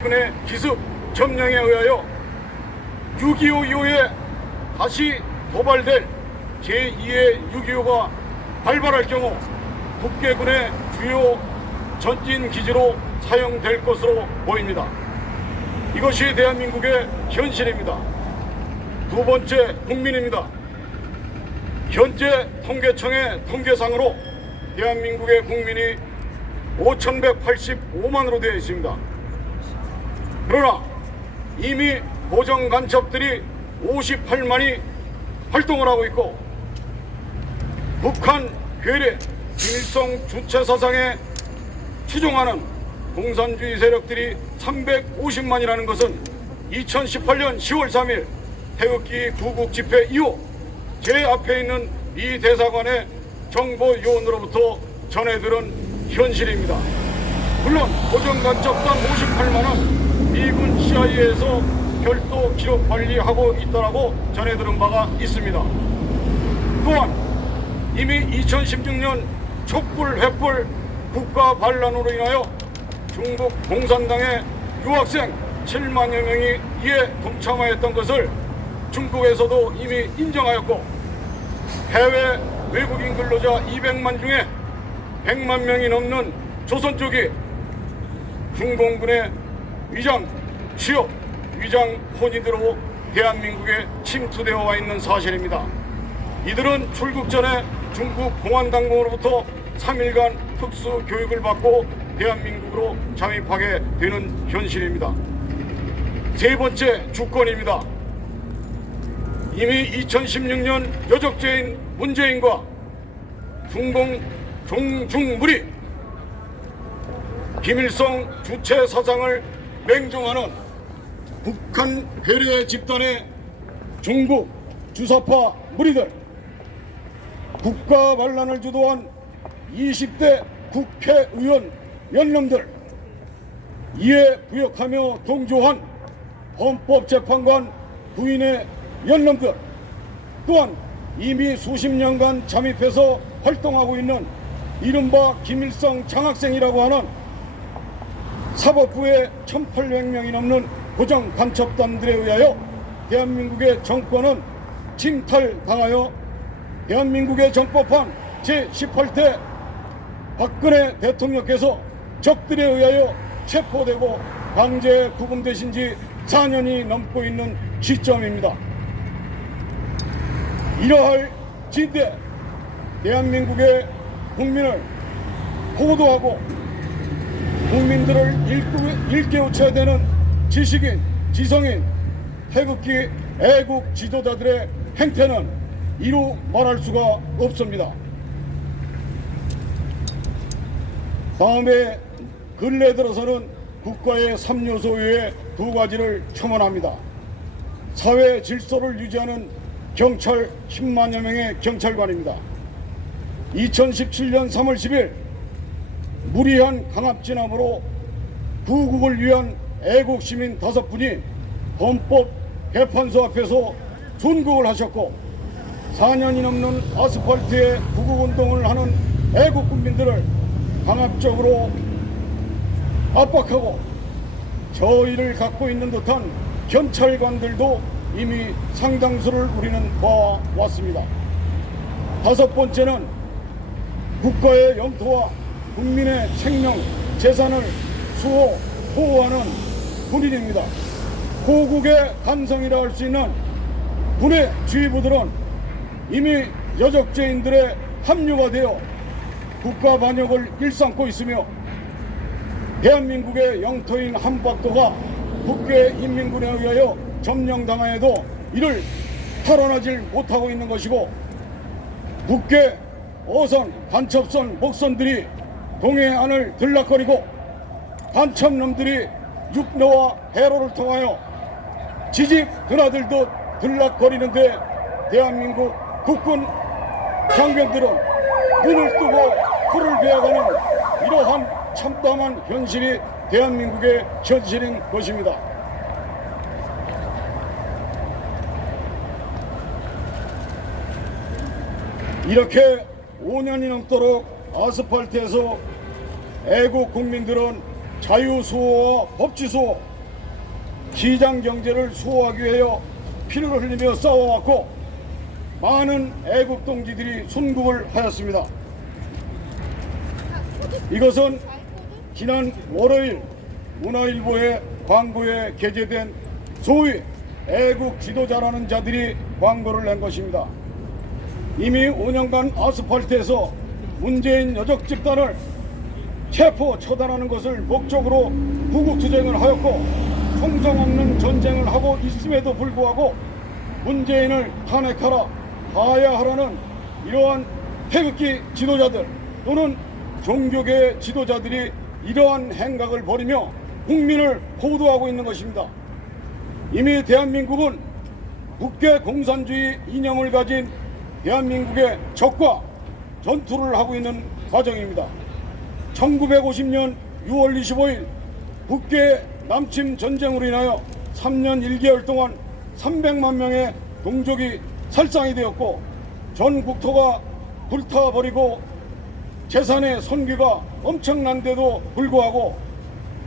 군의 기습 점령에 의하여 6.25 이후에 다시 도발될 제2의 6.25가 발발할 경우 국개군의 주요 전진 기지로 사용될 것으로 보입니다. 이것이 대한민국의 현실입니다. 두 번째, 국민입니다. 현재 통계청의 통계상으로 대한민국의 국민이 5,185만으로 되어 있습니다. 그러나 이미 보정 간첩들이 58만이 활동을 하고 있고, 북한 괴뢰 김일성 주체 사상에 추종하는 공산주의 세력들이 350만이라는 것은 2018년 10월 3일 태극기 구국 집회 이후 제 앞에 있는 이 대사관의 정보 요원으로부터 전해들은 현실입니다. 물론 보정 간첩단 58만은 미군 CIA에서 별도 기록 관리하고 있다라고 전해들은 바가 있습니다. 또한 이미 2016년 촛불 횃불 국가 반란으로 인하여 중국 공산당의 유학생 7만여 명이 이에 동참하였던 것을 중국에서도 이미 인정하였고, 해외 외국인 근로자 200만 중에 100만 명이 넘는 조선 쪽이 중공군의 위장 취업, 위장 혼인으로 대한민국에 침투되어 와 있는 사실입니다. 이들은 출국 전에 중국 공안당국으로부터 3일간 특수 교육을 받고 대한민국으로 잠입하게 되는 현실입니다. 세 번째, 주권입니다. 이미 2016년 여적죄인 문재인과 종중무리 김일성 주체 사상을 맹종하는 북한 괴뢰 집단의 중국 주사파 무리들, 국가 반란을 주도한 20대 국회의원 연령들, 이에 부역하며 동조한 헌법재판관 부인의 연령들, 또한 이미 수십 년간 잠입해서 활동하고 있는 이른바 김일성 장학생이라고 하는 사법부의 1,800명이 넘는 보정 간첩단들에 의하여 대한민국의 정권은 침탈당하여 대한민국의 정법한 제18대 박근혜 대통령께서 적들에 의하여 체포되고 강제 구금되신 지 4년이 넘고 있는 시점입니다. 이러할 진대 대한민국의 국민을 호도하고 국민들을 일깨우쳐야 되는 지식인, 지성인, 태극기 애국 지도자들의 행태는 이루 말할 수가 없습니다. 다음에 근래 들어서는 국가의 3요소 외에 두 가지를 첨언합니다. 사회 질서를 유지하는 경찰 10만여 명의 경찰관입니다. 2017년 3월 10일 무리한 강압진압으로 구국을 위한 애국시민 5분이 헌법개판소 앞에서 순국을 하셨고, 4년이 넘는 아스팔트에 구국운동을 하는 애국군민들을 강압적으로 압박하고 저의를 갖고 있는 듯한 경찰관들도 이미 상당수를 우리는 봐왔습니다. 다섯 번째는 국가의 영토와 국민의 생명, 재산을 수호, 보호하는 군인입니다. 호국의 간성이라 할 수 있는 군의 지휘부들은 이미 여적죄인들의 합류가 되어 국가 반역을 일삼고 있으며, 대한민국의 영토인 한박도가 국외 인민군에 의하여 점령당하여도 이를 탈환하지 못하고 있는 것이고, 국외 어선, 간첩선, 목선들이 동해안을 들락거리고 간첩놈들이 육로와 해로를 통하여 지집 드나들듯 들락거리는데 대한민국 국군 장병들은 눈을 뜨고 코를 베어가는 이러한 참담한 현실이 대한민국의 현실인 것입니다. 이렇게 5년이 넘도록 아스팔트에서 애국 국민들은 자유수호와 법치수호, 시장 경제를 수호하기 위하여 피를 흘리며 싸워왔고 많은 애국 동지들이 순국을 하였습니다. 이것은 지난 월요일 문화일보의 광고에 게재된 소위 애국 지도자라는 자들이 광고를 낸 것입니다. 이미 5년간 아스팔트에서 문재인 여적 집단을 체포 처단하는 것을 목적으로 구국투쟁을 하였고 총성 없는 전쟁을 하고 있음에도 불구하고 문재인을 탄핵하라 하야하라는 이러한 태극기 지도자들 또는 종교계 지도자들이 이러한 행각을 벌이며 국민을 호도하고 있는 것입니다. 이미 대한민국은 국계 공산주의 이념을 가진 대한민국의 적과 전투를 하고 있는 과정입니다. 1950년 6월 25일 국계 남침 전쟁으로 인하여 3년 1개월 동안 300만 명의 동족이 살상이 되었고 전 국토가 불타버리고 재산의 손괴가 엄청난데도 불구하고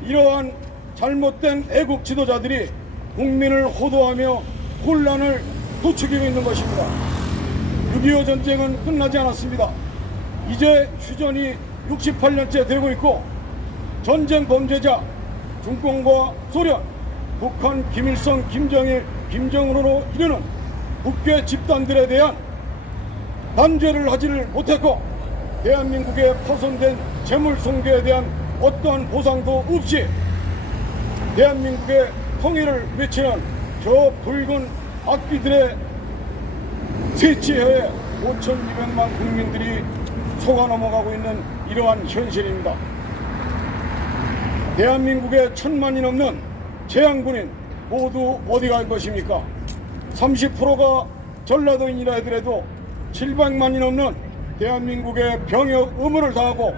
이러한 잘못된 애국 지도자들이 국민을 호도하며 혼란을 부추기고 있는 것입니다. 6.25 전쟁은 끝나지 않았습니다. 이제 휴전이 68년째 되고 있고 전쟁 범죄자 중공과 소련, 북한, 김일성, 김정일, 김정은으로 이르는 국계 집단들에 대한 단죄를 하지를 못했고 대한민국의 파손된 재물 손괴에 대한 어떠한 보상도 없이 대한민국의 통일을 외치는 저 붉은 악귀들의 세치하에 5,200만 국민들이 속아 넘어가고 있는 이러한 현실입니다. 대한민국의 1,000만이 넘는 재향군인 모두 어디 갈 것입니까? 30%가 전라도인이라 하더라도 700만이 넘는 대한민국의 병역 의무를 다하고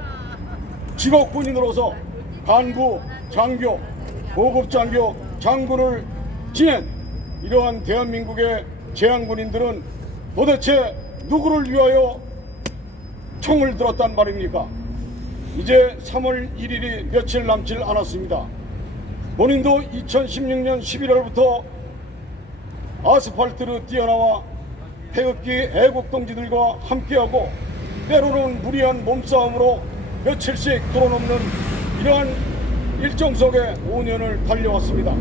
직업군인으로서 간부, 장교, 고급 장교, 장군을 지낸 이러한 대한민국의 재향군인들은 도대체 누구를 위하여 총을 들었단 말입니까? 이제 3월 1일이 며칠 남지 않았습니다. 본인도 2016년 11월부터 아스팔트로 뛰어나와 태극기 애국동지들과 함께하고 때로는 무리한 몸싸움으로 며칠씩 들어넘는 이러한 일정 속에 5년을 달려왔습니다.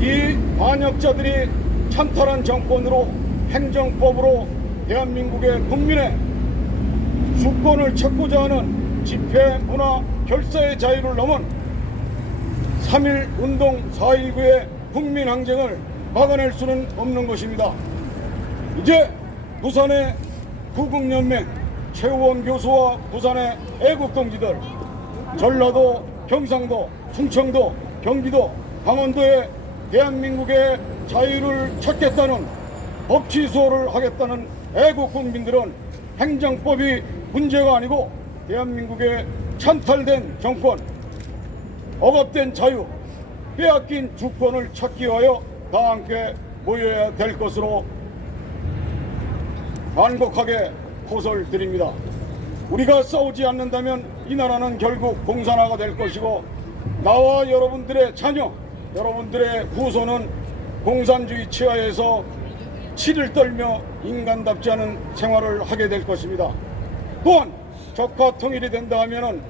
이 반역자들이 찬탈한 정권으로 행정법으로 대한민국의 국민의 주권을 찾고자 하는 집회, 문화, 결사의 자유를 넘은 3.1 운동 4.19의 국민항쟁을 막아낼 수는 없는 것입니다. 이제 부산의 구국연맹, 최우원 교수와 부산의 애국동지들, 전라도, 경상도, 충청도, 경기도, 강원도의 대한민국의 자유를 찾겠다는 법치수호를 하겠다는 애국국민들은 행정법이 문제가 아니고 대한민국의 찬탈된 정권, 억압된 자유, 빼앗긴 주권을 찾기 위하여 다 함께 모여야 될 것으로 간곡하게 호소를 드립니다. 우리가 싸우지 않는다면 이 나라는 결국 공산화가 될 것이고 나와 여러분들의 자녀, 여러분들의 후손은 공산주의 치하에서 치를 떨며 인간답지 않은 생활을 하게 될 것입니다. 또한 적화 통일이 된다 하면은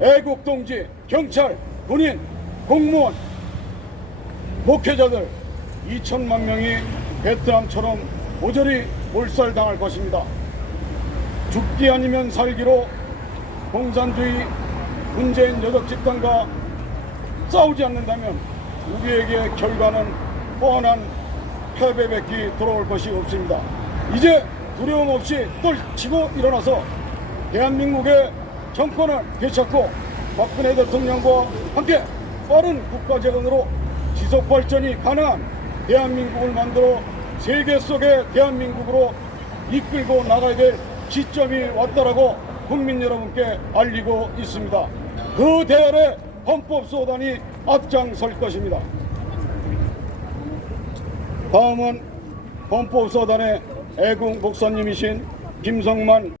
애국동지, 경찰, 군인, 공무원, 목회자들 2천만 명이 베트남처럼 모조리 몰살당할 것입니다. 죽기 아니면 살기로 공산주의 문재인 여적 집단과 싸우지 않는다면 우리에게 결과는 뻔한 패배밖에 돌아올 것이 없습니다. 이제 두려움 없이 떨치고 일어나서 대한민국의 정권을 되찾고 박근혜 대통령과 함께 빠른 국가재건으로 지속발전이 가능한 대한민국을 만들어 세계 속의 대한민국으로 이끌고 나가야 될 시점이 왔다라고 국민 여러분께 알리고 있습니다. 그 대열에 헌법소단이 앞장설 것입니다. 다음은 헌법소단의 애국 목사님이신 김성만